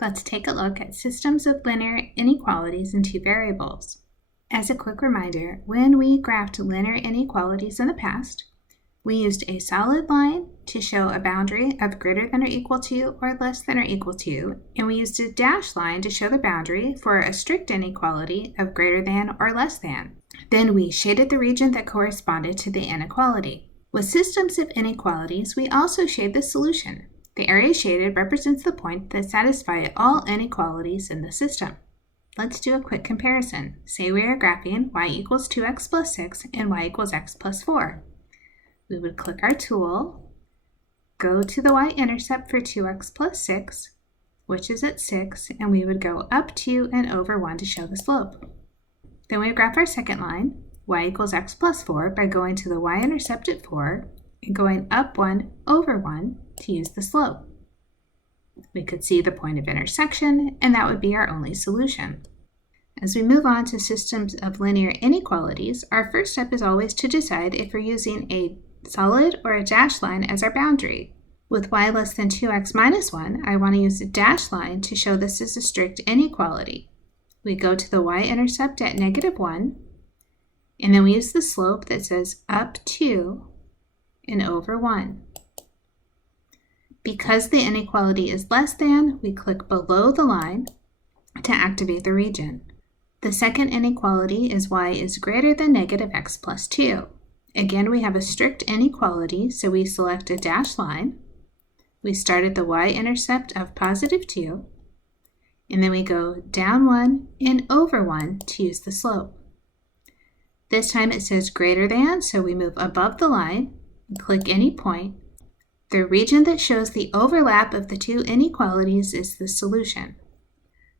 Let's take a look at systems of linear inequalities in two variables. As a quick reminder, when we graphed linear inequalities in the past, we used a solid line to show a boundary of greater than or equal to or less than or equal to, and we used a dashed line to show the boundary for a strict inequality of greater than or less than. Then we shaded the region that corresponded to the inequality. With systems of inequalities, we also shade the solution. The area shaded represents the point that satisfies all inequalities in the system. Let's do a quick comparison. Say we are graphing y equals 2x plus 6 and y equals x plus 4. We would click our tool, go to the y-intercept for 2x plus 6, which is at 6, and we would go up 2 and over 1 to show the slope. Then we graph our second line, y equals x plus 4, by going to the y-intercept at 4 and going up 1 over 1 to use the slope. We could see the point of intersection, and that would be our only solution. As we move on to systems of linear inequalities, our first step is always to decide if we're using a solid or a dashed line as our boundary. With y less than 2x minus 1, I want to use a dashed line to show this is a strict inequality. We go to the y-intercept at -1, and then we use the slope that says up 2 and over 1. Because the inequality is less than, we click below the line to activate the region. The second inequality is y is greater than -x plus 2. Again, we have a strict inequality, so we select a dashed line. We start at the y-intercept of +2, and then we go down 1 and over 1 to use the slope. This time it says greater than, so we move above the line and click any point. The region that shows the overlap of the two inequalities is the solution.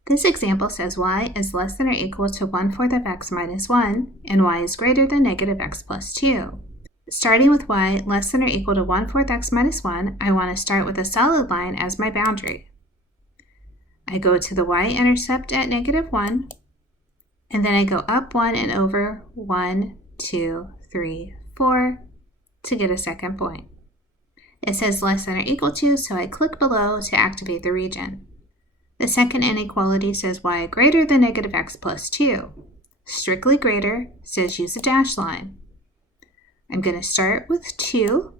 This example says y is less than or equal to 1/4 of x minus 1, and y is greater than -x plus 2. Starting with y less than or equal to 1/4 x minus 1, I want to start with a solid line as my boundary. I go to the y-intercept at -1, and then I go up 1 and over 1, 2, 3, 4 to get a second point. It says less than or equal to, so I click below to activate the region. The second inequality says y greater than -x plus 2. Strictly greater says use a dashed line. I'm going to start with 2,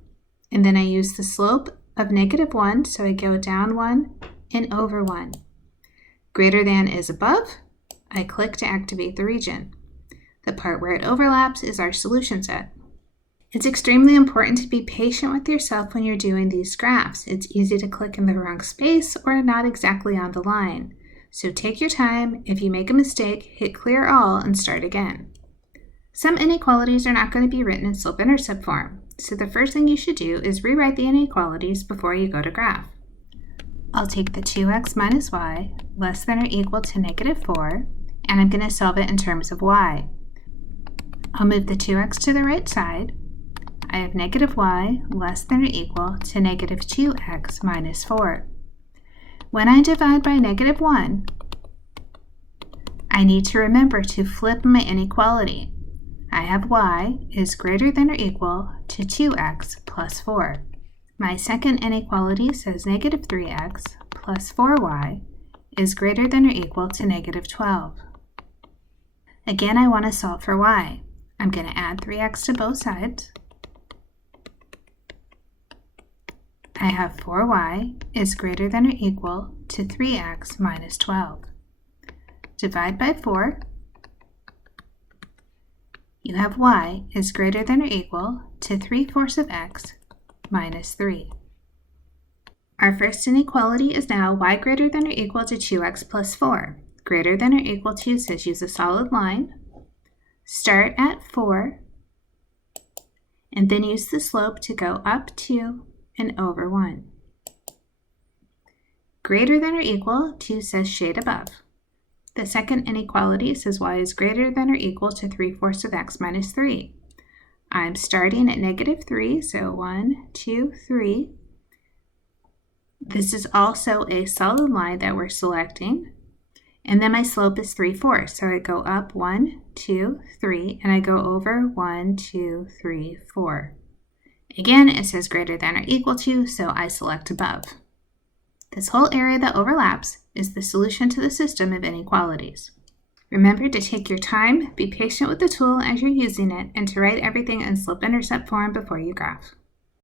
and then I use the slope of -1, so I go down 1 and over 1. Greater than is above. I click to activate the region. The part where it overlaps is our solution set. It's extremely important to be patient with yourself when you're doing these graphs. It's easy to click in the wrong space or not exactly on the line. So take your time. If you make a mistake, hit clear all and start again. Some inequalities are not going to be written in slope-intercept form. So the first thing you should do is rewrite the inequalities before you go to graph. I'll take the 2x minus y less than or equal to -4, and I'm going to solve it in terms of y. I'll move the 2x to the right side. I have -y less than or equal to -2x minus 4. When I divide by -1, I need to remember to flip my inequality. I have y is greater than or equal to 2x plus 4. My second inequality says -3x plus 4y is greater than or equal to -12. Again, I want to solve for y. I'm going to add 3x to both sides. I have 4y is greater than or equal to 3x minus 12. Divide by 4. You have y is greater than or equal to 3/4 of x minus 3. Our first inequality is now y greater than or equal to 2x plus 4. Greater than or equal to says use a solid line. Start at 4, and then use the slope to go up 2 and over 1. Greater than or equal to says shade above. The second inequality says y is greater than or equal to 3/4 of x minus 3. I'm starting at -3, so 1, 2, 3. This is also a solid line that we're selecting. And then my slope is 3/4, so I go up 1, 2, 3, and I go over 1, 2, 3, 4. Again, it says greater than or equal to, so I select above. This whole area that overlaps is the solution to the system of inequalities. Remember to take your time, be patient with the tool as you're using it, and to write everything in slope-intercept form before you graph.